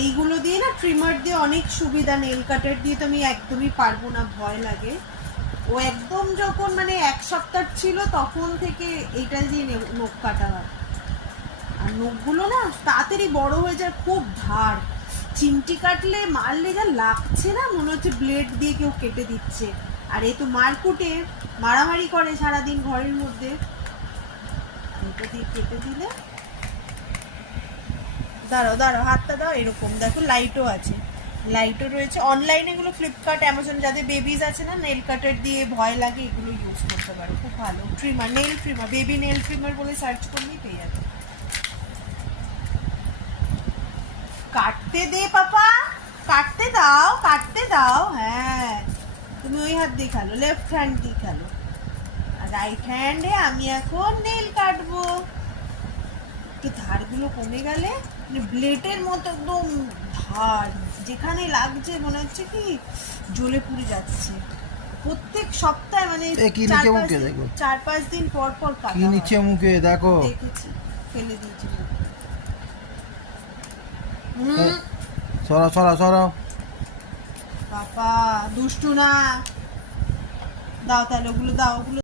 এইগুলো দিয়ে না ট্রিমার দিয়ে অনেক সুবিধা, নেল কাটার দিয়ে তো আমি একদমই পারবো না, ভয় লাগে। ও একদম যখন মানে 1 সপ্তাহ ছিল তখন থেকে এইটা দিয়ে নখ কাটা হয়। আর নখগুলো না তাড়াতাড়ি বড় হয়ে যায়, খুব ধার। চিমটি কাটলে মারলে যা লাগছে না, মনে হচ্ছে ব্লেড দিয়ে কেউ কেটে দিচ্ছে। আর এ তো মারকুটে মারামারি করে সারাদিন ঘরের মধ্যে। এটা দিয়ে কেটে দিলে, দাঁড়াও দাঁড়াও, হাতটা দাও, এরকম দেখো লাইটও আছে, লাইটও রয়েছে। অনলাইনে এগুলো ফ্লিপকার্ট, অ্যামাজন, যাদের বেবিজ আছে না নেল কাটার দিয়ে ভয় লাগে, এগুলো ইউজ করতে পারো, খুব ভালো। Trimmer, nail trimmer, baby nail trimmer বলে সার্চ করলেই পেয়ে যাবে। কাটতে দে পাপা, কাটতে দাও, কাটতে দাও। হ্যাঁ, তুমি ওই হাত দিয়ে খেলো, লেফট হ্যান্ড দিয়ে খেলো। আর রাইট হ্যান্ডে আমি এখন নেল কাটবো। একটু ধারগুলো কমে গেলে, মানে ব্লেডের মতো একদম ধার, যেখানে লাগছে মনে হচ্ছে কি জ্বলে পুড়ে যাচ্ছে। প্রত্যেক সপ্তাহে মানে 4-5 দিন পর পর কাটা হয়। নিচে মুখে দেখো, দেখেছি, ফেলে দিয়েছি। সরাও সরাও সরাও। বাবা দুষ্টু না, দাও তাহলে ওগুলো দাও, ওগুলো